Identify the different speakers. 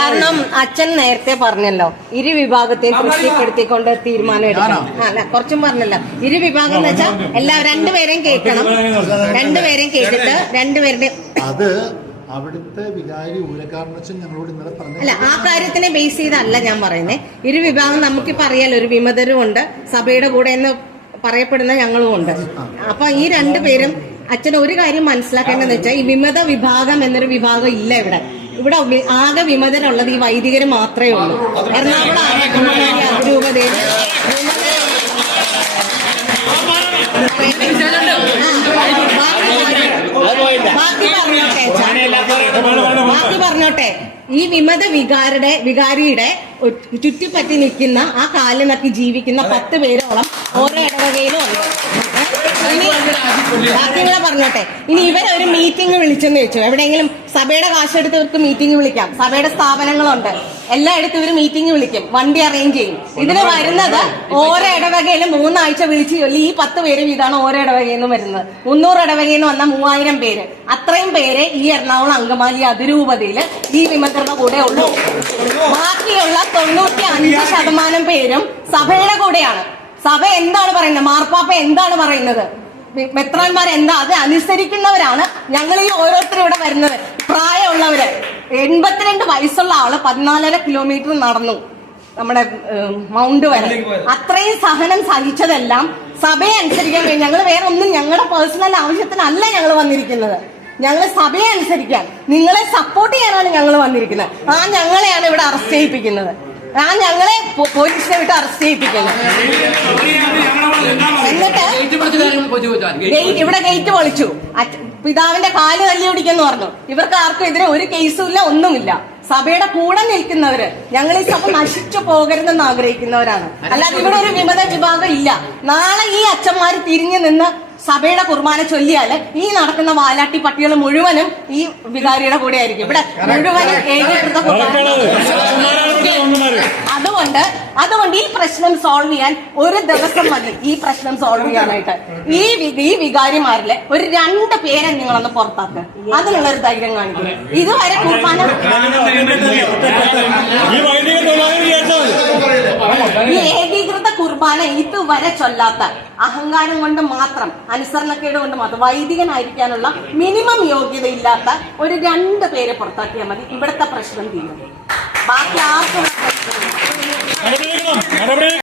Speaker 1: കാരണം അച്ഛൻ നേരത്തെ പറഞ്ഞല്ലോ ഇരു വിഭാഗത്തെയും കൃഷിപ്പെടുത്തിക്കൊണ്ട് തീരുമാനം എടുക്കണം അല്ല കുറച്ചും പറഞ്ഞല്ലോ ഇരു വിഭാഗം എന്ന് വെച്ചാൽ എല്ലാ രണ്ടുപേരെയും കേൾക്കണം രണ്ടുപേരെയും കേട്ടിട്ട് രണ്ടുപേരുടെ അത് അവിടുത്തെ വികാരി ഞങ്ങളോട് ഇന്നലെ പറഞ്ഞു അല്ല ആ കാര്യത്തിനെ ബേസ് ചെയ്തല്ല ഞാൻ പറയുന്നത് ഇരു വിഭാഗം നമുക്ക് അറിയാലോ ഒരു വിമതരും ഉണ്ട് സഭയുടെ കൂടെ എന്ന് പറയപ്പെടുന്ന ഞങ്ങളും ഉണ്ട് അപ്പൊ ഈ രണ്ടുപേരും അച്ഛൻ ഒരു കാര്യം മനസ്സിലാക്കേണ്ടതെന്ന് വെച്ചാൽ ഈ വിമത വിഭാഗം എന്നൊരു വിഭാഗം ഇല്ല ഇവിടെ ഇവിടെ ആകെ വിമതനുള്ളത് ഈ വൈദികര് മാത്രമേ ഉള്ളൂ എറണാകുളം ബാക്കി പറഞ്ഞോട്ടെ ഈ വിമത വികാരുടെ വികാരിയുടെ ചുറ്റിപ്പറ്റി നിൽക്കുന്ന ആ കാലിനൊക്കെ ജീവിക്കുന്ന പത്ത് പേരോളം ഓരോ ഇടവകയിലും ബാക്കി പറഞ്ഞോട്ടെ ഇനി ഇവരൊരു മീറ്റിംഗ് വിളിച്ചെന്ന് വെച്ചു എവിടെയെങ്കിലും സഭയുടെ കാശെടുത്ത് ഇവർക്ക് മീറ്റിംഗ് വിളിക്കാം സഭയുടെ സ്ഥാപനങ്ങളുണ്ട് എല്ലായിടത്തും ഇവർ മീറ്റിംഗ് വിളിക്കും വണ്ടി അറേഞ്ച് ചെയ്യും ഇതിന് വരുന്നത് ഓരോ ഇടവകയിലും മൂന്നാഴ്ച വിളിച്ച് ഈ പത്ത് പേര് വീതമാണ് ഓരോ ഇടവകയിൽ നിന്ന് വരുന്നത് മുന്നൂറ് ഇടവകയിൽ നിന്ന് വന്ന മൂവായിരം പേര് അത്രയും പേരെ ഈ എറണാകുളം അങ്കമാലി അതിരൂപതയില് ഈ വിമർശന കൂടെ ഉള്ളൂ ബാക്കിയുള്ള തൊണ്ണൂറ്റി അഞ്ച് ശതമാനം പേരും സഭയുടെ കൂടെയാണ് സഭ എന്താണ് പറയുന്നത് മാർപ്പാപ്പ എന്താണ് പറയുന്നത് മെത്രാന്മാർ എന്താ അത് അനുസരിക്കുന്നവരാണ് ഞങ്ങൾ ഈ ഓരോരുത്തരും ഇവിടെ വരുന്നത് ഉള്ളവര് എൺപത്തിരണ്ട് വയസ്സുള്ള ആള് പതിനാലര കിലോമീറ്റർ നടന്നു നമ്മുടെ മൗണ്ട് വരെ അത്രയും സഹനം സഹിച്ചതെല്ലാം സഭയെ അനുസരിക്കാൻ വേണ്ടി ഞങ്ങൾ വേറെ ഒന്നും ഞങ്ങളുടെ പേഴ്സണൽ ആവശ്യത്തിനല്ല ഞങ്ങൾ വന്നിരിക്കുന്നത് ഞങ്ങൾ സഭയെ അനുസരിക്കാൻ നിങ്ങളെ സപ്പോർട്ട് ചെയ്യാനാണ് ഞങ്ങൾ വന്നിരിക്കുന്നത് ആ ഞങ്ങളെയാണ് ഇവിടെ അറസ്റ്റ് ചെയ്യിപ്പിക്കുന്നത് ആ ഞങ്ങളെ പോലീസിനെ വിട്ട് അറസ്റ്റ് ചെയ്യിപ്പിക്കുന്നത് എന്നിട്ട് ഇവിടെ ഗേറ്റ് പൊളിച്ചു പിതാവിന്റെ കാല് തല്ലി പിടിക്കുന്നു പറഞ്ഞു ഇവർക്ക് ആർക്കും ഇതിന് ഒരു കേസും ഇല്ല ഒന്നുമില്ല സഭയുടെ കൂടെ നിൽക്കുന്നവര് ഞങ്ങൾ ഈ സഭ നശിച്ചു പോകരുതെന്ന് ആഗ്രഹിക്കുന്നവരാണ് അല്ലാതെ ഇവിടെ ഒരു വിമത വിഭാഗം ഇല്ല നാളെ ഈ അച്ഛന്മാര് തിരിഞ്ഞു നിന്ന് സഭയുടെ കുർബാന ചൊല്ലിയാൽ ഈ നടക്കുന്ന വാലാട്ടി പട്ടികൾ മുഴുവനും ഈ വികാരിയുടെ കൂടെ ആയിരിക്കും ഇവിടെ മുഴുവനും ഏകീകൃത അതുകൊണ്ട് അതുകൊണ്ട് ഈ പ്രശ്നം സോൾവ് ചെയ്യാൻ ഒരു ദിവസം മതി ഈ പ്രശ്നം സോൾവ് ചെയ്യാനായിട്ട് ഈ ഈ വികാരിമാരിലെ ഒരു രണ്ട് പേരെ നിങ്ങളൊന്ന് പുറത്താക്കുക അതിനുള്ള ഒരു ധൈര്യം കാണിക്കും ഇതുവരെ കുർബാന ഈ ഇത് ഇതുവരെ ചൊല്ലാത്ത അഹങ്കാരം കൊണ്ട് മാത്രം അനുസരണക്കേട് കൊണ്ട് മാത്രം വൈദികനായിരിക്കാനുള്ള മിനിമം യോഗ്യത ഇല്ലാത്ത ഒരു രണ്ട് പേരെ പുറത്താക്കിയാൽ മതി ഇവിടുത്തെ പ്രശ്നം തീരും ബാക്കി ആർക്കും